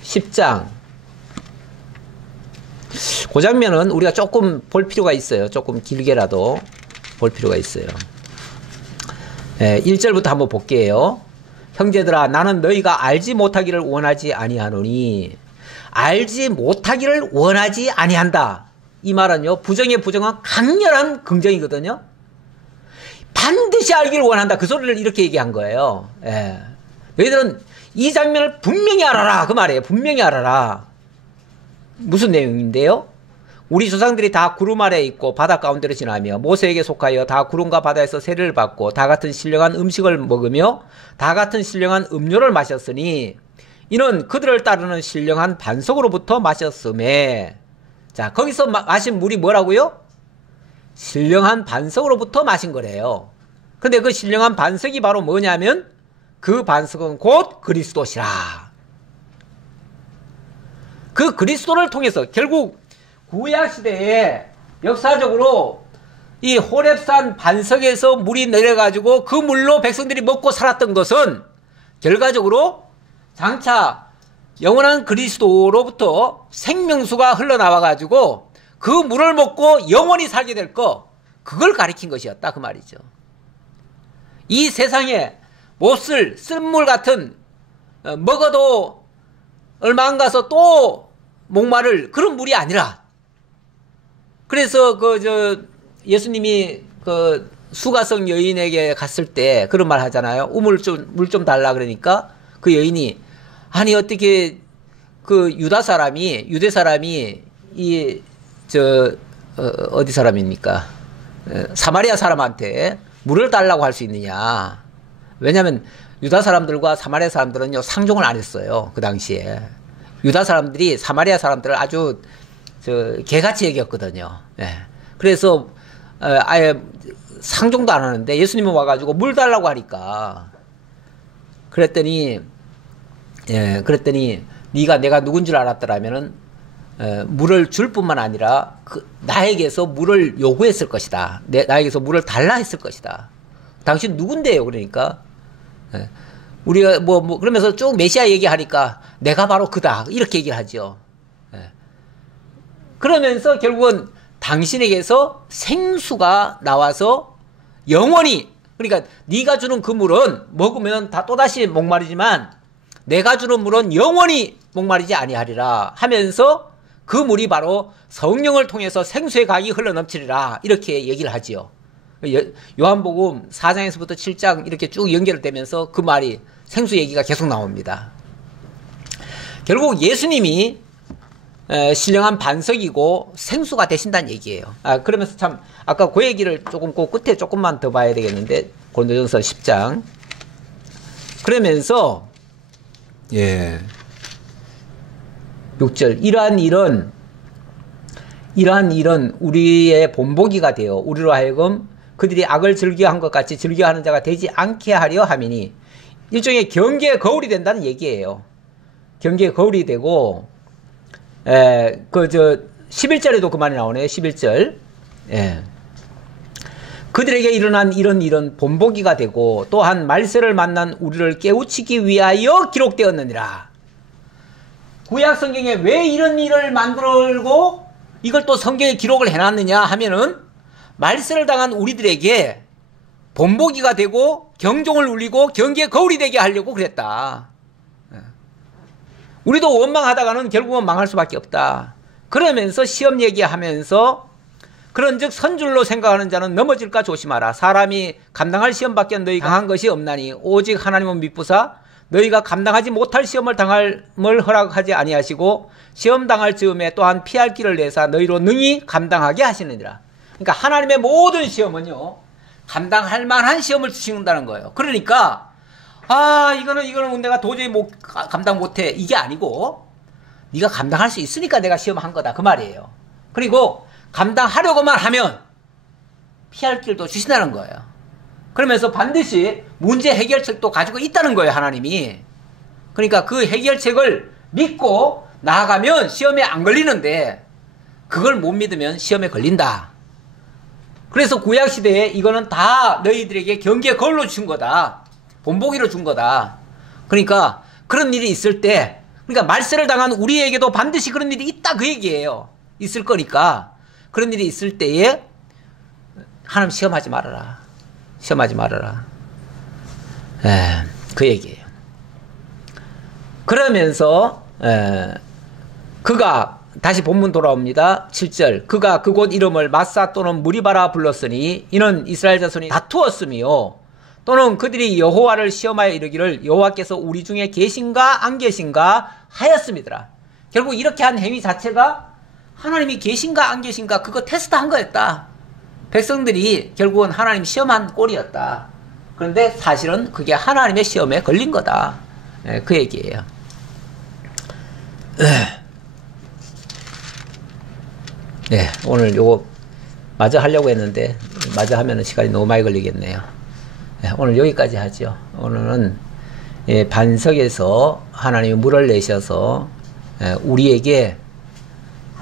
10장 그 장면은 우리가 조금 볼 필요가 있어요. 조금 길게라도 볼 필요가 있어요. 1절부터 한번 볼게요. 형제들아 나는 너희가 알지 못하기를 원하지 아니하노니 알지 못하기를 원하지 아니한다. 이 말은요 부정의 부정은 강렬한 긍정이거든요. 반드시 알기를 원한다. 그 소리를 이렇게 얘기한 거예요. 너희들은 이 장면을 분명히 알아라. 그 말이에요. 분명히 알아라. 무슨 내용인데요? 우리 조상들이 다 구름 아래에 있고 바다 가운데로 지나며 모세에게 속하여 다 구름과 바다에서 세례를 받고 다 같은 신령한 음식을 먹으며 다 같은 신령한 음료를 마셨으니 이는 그들을 따르는 신령한 반석으로부터 마셨음에. 자, 거기서 마신 물이 뭐라고요? 신령한 반석으로부터 마신 거래요. 근데 그 신령한 반석이 바로 뭐냐면 그 반석은 곧 그리스도시라. 그 그리스도를 통해서 결국 구약시대에 역사적으로 이 호렙산 반석에서 물이 내려가지고 그 물로 백성들이 먹고 살았던 것은 결과적으로 장차 영원한 그리스도로부터 생명수가 흘러나와가지고 그 물을 먹고 영원히 살게 될 거, 그걸 가리킨 것이었다 그 말이죠. 이 세상에 몹쓸 쓴물 같은 먹어도 얼마 안 가서 또 목마를 그런 물이 아니라, 그래서 예수님이 그 수가성 여인에게 갔을 때 그런 말 하잖아요. 물 좀 달라 그러니까 그 여인이 아니 어떻게 그 유대 사람이 어디 사람입니까? 사마리아 사람한테 물을 달라고 할 수 있느냐? 왜냐하면 유다 사람들과 사마리아 사람들은요 상종을 안 했어요. 그 당시에 유다 사람들이 사마리아 사람들을 아주 개같이 여겼거든요. 그래서 아예 상종도 안 하는데 예수님은 와가지고 물 달라고 하니까 그랬더니 네가 내가 누군 줄 알았더라면은 물을 줄 뿐만 아니라 나에게서 물을 요구했을 것이다. 나에게서 물을 달라 했을 것이다. 당신 누군데요? 그러니까 우리가 그러면서 쭉 메시아 얘기하니까 내가 바로 그다 이렇게 얘기를 하죠. 그러면서 결국은 당신에게서 생수가 나와서 영원히, 그러니까 네가 주는 그 물은 먹으면 다 또다시 목마르지만 내가 주는 물은 영원히 목마르지 아니하리라 하면서 그 물이 바로 성령을 통해서 생수의 강이 흘러넘치리라 이렇게 얘기를 하지요. 요한복음 4장에서부터 7장 이렇게 쭉 연결되면서 그 말이 생수 얘기가 계속 나옵니다. 결국 예수님이 신령한 반석이고 생수가 되신다는 얘기예요. 그러면서 참 아까 그 얘기를 조금 그 끝에 조금만 더 봐야 되겠는데 고린도전서 10장 그러면서 6절. 이러한 일은 우리의 본보기가 되어 우리로 하여금 그들이 악을 즐겨한 것 같이 즐겨하는 자가 되지 않게 하려 함이니, 일종의 경계의 거울이 된다는 얘기예요. 경계의 거울이 되고, 11절에도 그 말이 나오네요. 11절. 예. 그들에게 일어난 이런 일은 본보기가 되고 또한 말세를 만난 우리를 깨우치기 위하여 기록되었느니라. 구약 성경에 왜 이런 일을 만들고 이걸 또 성경에 기록을 해놨느냐 하면은, 말세를 당한 우리들에게 본보기가 되고 경종을 울리고 경계의 거울이 되게 하려고 그랬다. 우리도 원망하다가는 결국은 망할 수밖에 없다. 그러면서 시험 얘기하면서, 그런즉 선줄로 생각하는 자는 넘어질까 조심하라. 사람이 감당할 시험밖에 너희 강한 것이 없나니 오직 하나님은 미쁘사 너희가 감당하지 못할 시험을 당할을 허락하지 아니하시고 시험 당할 즈음에 또한 피할 길을 내사 너희로 능히 감당하게 하시느니라. 그러니까 하나님의 모든 시험은요, 감당할 만한 시험을 주신다는 거예요. 그러니까 이거는 내가 도저히 감당 못해, 이게 아니고 네가 감당할 수 있으니까 내가 시험한 거다, 그 말이에요. 그리고 감당하려고만 하면 피할 길도 주신다는 거예요. 그러면서 반드시 문제 해결책도 가지고 있다는 거예요, 하나님이. 그러니까 그 해결책을 믿고 나아가면 시험에 안 걸리는데, 그걸 못 믿으면 시험에 걸린다. 그래서 구약시대에 이거는 다 너희들에게 경계의 거울로 준 거다, 본보기로 준 거다. 그러니까 그런 일이 있을 때, 그러니까 말세를 당한 우리에게도 반드시 그런 일이 있다, 그 얘기예요. 있을 거니까 그런 일이 있을 때에 하나님 시험하지 말아라, 시험하지 말아라, 그 얘기예요. 그러면서 그가, 다시 본문 돌아옵니다. 7절. 그가 그곳 이름을 마사 또는 무리바라 불렀으니 이는 이스라엘 자손이 다투었으며 또는 그들이 여호와를 시험하여 이르기를 여호와께서 우리 중에 계신가 안 계신가 하였습니다. 결국 이렇게 한 행위 자체가 하나님이 계신가 안 계신가 그거 테스트한 거였다. 백성들이 결국은 하나님 시험한 꼴이었다. 그런데 사실은 그게 하나님의 시험에 걸린 거다, 그 얘기예요. 네, 오늘 요거 마저 하려고 했는데 마저 하면 시간이 너무 많이 걸리겠네요. 네, 오늘 여기까지 하죠. 오늘은 반석에서 하나님이 물을 내셔서 우리에게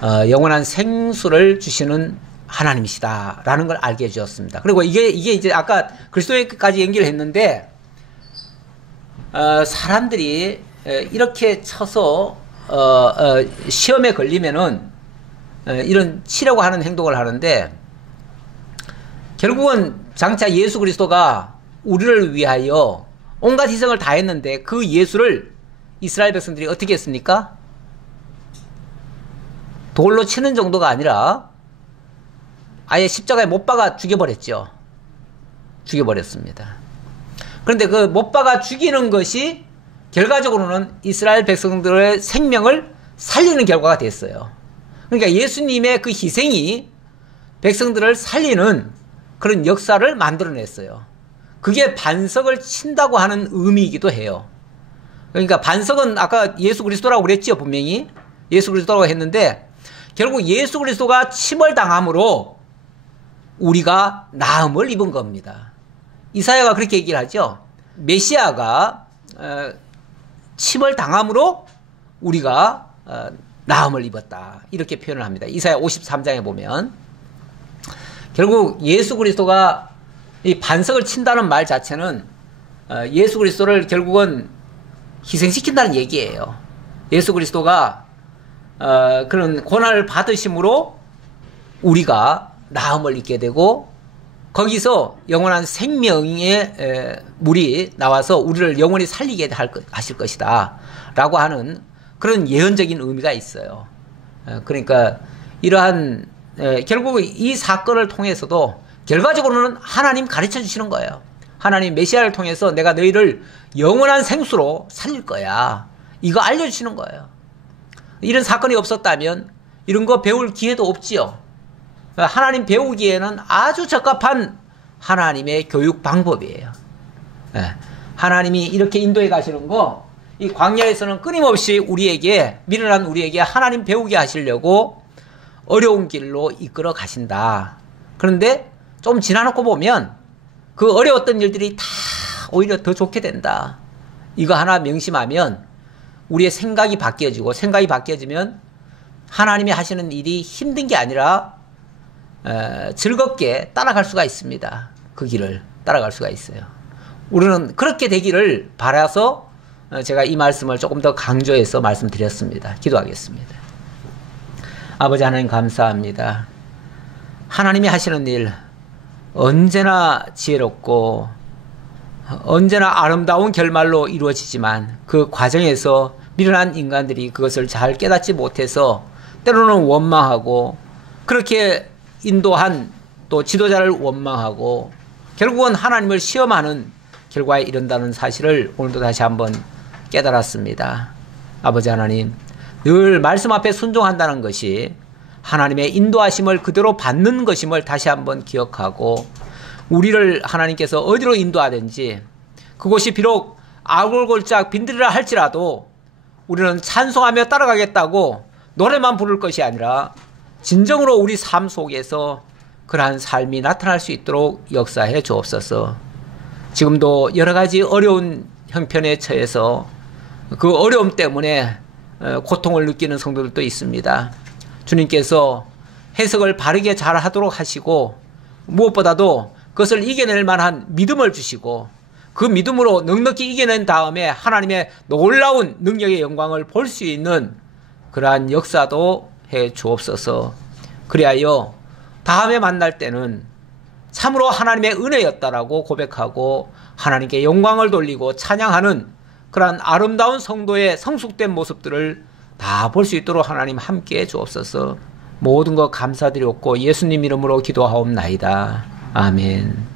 영원한 생수를 주시는 하나님이시다라는 걸 알게 해주었습니다. 그리고 이게 이제 아까 그리스도에까지 연결을 했는데, 사람들이 이렇게 쳐서 시험에 걸리면은 이런 치려고 하는 행동을 하는데, 결국은 장차 예수 그리스도가 우리를 위하여 온갖 희생을 다 했는데 그 예수를 이스라엘 백성들이 어떻게 했습니까? 돌로 치는 정도가 아니라 아예 십자가에 못 박아 죽여버렸죠. 죽여버렸습니다. 그런데 그 못 박아 죽이는 것이 결과적으로는 이스라엘 백성들의 생명을 살리는 결과가 됐어요. 그러니까 예수님의 그 희생이 백성들을 살리는 그런 역사를 만들어냈어요. 그게 반석을 친다고 하는 의미이기도 해요. 그러니까 반석은 아까 예수 그리스도라고 그랬죠, 분명히. 예수 그리스도라고 했는데, 결국 예수 그리스도가 침을 당함으로 우리가 나음을 입은 겁니다. 이사야가 그렇게 얘기를 하죠. 메시아가 침을 당함으로 우리가 나음을 입었다, 이렇게 표현을 합니다. 이사야 53장에 보면 결국 예수 그리스도가 이 반석을 친다는 말 자체는 예수 그리스도를 결국은 희생시킨다는 얘기예요. 예수 그리스도가 그런 고난을 받으심으로 우리가 나음을 입게 되고, 거기서 영원한 생명의 물이 나와서 우리를 영원히 살리게 하실 것이다 라고 하는 그런 예언적인 의미가 있어요. 그러니까 이러한 결국 이 사건을 통해서도 결과적으로는 하나님 가르쳐 주시는 거예요. 하나님 메시아를 통해서 내가 너희를 영원한 생수로 살릴 거야, 이거 알려주시는 거예요. 이런 사건이 없었다면 이런 거 배울 기회도 없지요. 하나님 배우기에는 아주 적합한 하나님의 교육 방법이에요. 하나님이 이렇게 인도해 가시는 거, 이 광야에서는 끊임없이 우리에게, 미련한 우리에게 하나님 배우게 하시려고 어려운 길로 이끌어 가신다. 그런데 좀 지나놓고 보면 그 어려웠던 일들이 다 오히려 더 좋게 된다. 이거 하나 명심하면 우리의 생각이 바뀌어지고, 생각이 바뀌어지면 하나님이 하시는 일이 힘든 게 아니라 즐겁게 따라갈 수가 있습니다. 그 길을 따라갈 수가 있어요. 우리는 그렇게 되기를 바라서 제가 이 말씀을 조금 더 강조해서 말씀드렸습니다. 기도하겠습니다. 아버지 하나님 감사합니다. 하나님이 하시는 일 언제나 지혜롭고 언제나 아름다운 결말로 이루어지지만 그 과정에서 미련한 인간들이 그것을 잘 깨닫지 못해서 때로는 원망하고, 그렇게 인도한 또 지도자를 원망하고 결국은 하나님을 시험하는 결과에 이른다는 사실을 오늘도 다시 한번 깨달았습니다. 아버지 하나님, 늘 말씀 앞에 순종한다는 것이 하나님의 인도하심을 그대로 받는 것임을 다시 한번 기억하고, 우리를 하나님께서 어디로 인도하든지 그곳이 비록 아골골짝 빈들이라 할지라도 우리는 찬송하며 따라가겠다고 노래만 부를 것이 아니라 진정으로 우리 삶 속에서 그러한 삶이 나타날 수 있도록 역사해 주옵소서. 지금도 여러 가지 어려운 형편에 처해서 그 어려움 때문에 고통을 느끼는 성도들도 있습니다. 주님께서 해석을 바르게 잘 하도록 하시고, 무엇보다도 그것을 이겨낼 만한 믿음을 주시고, 그 믿음으로 넉넉히 이겨낸 다음에 하나님의 놀라운 능력의 영광을 볼 수 있는 그러한 역사도 해 주옵소서. 그리하여 다음에 만날 때는 참으로 하나님의 은혜였다라고 고백하고 하나님께 영광을 돌리고 찬양하는 그러한 아름다운 성도의 성숙된 모습들을 다 볼 수 있도록 하나님 함께해 주옵소서. 모든 것 감사드렸고 예수님 이름으로 기도하옵나이다. 아멘.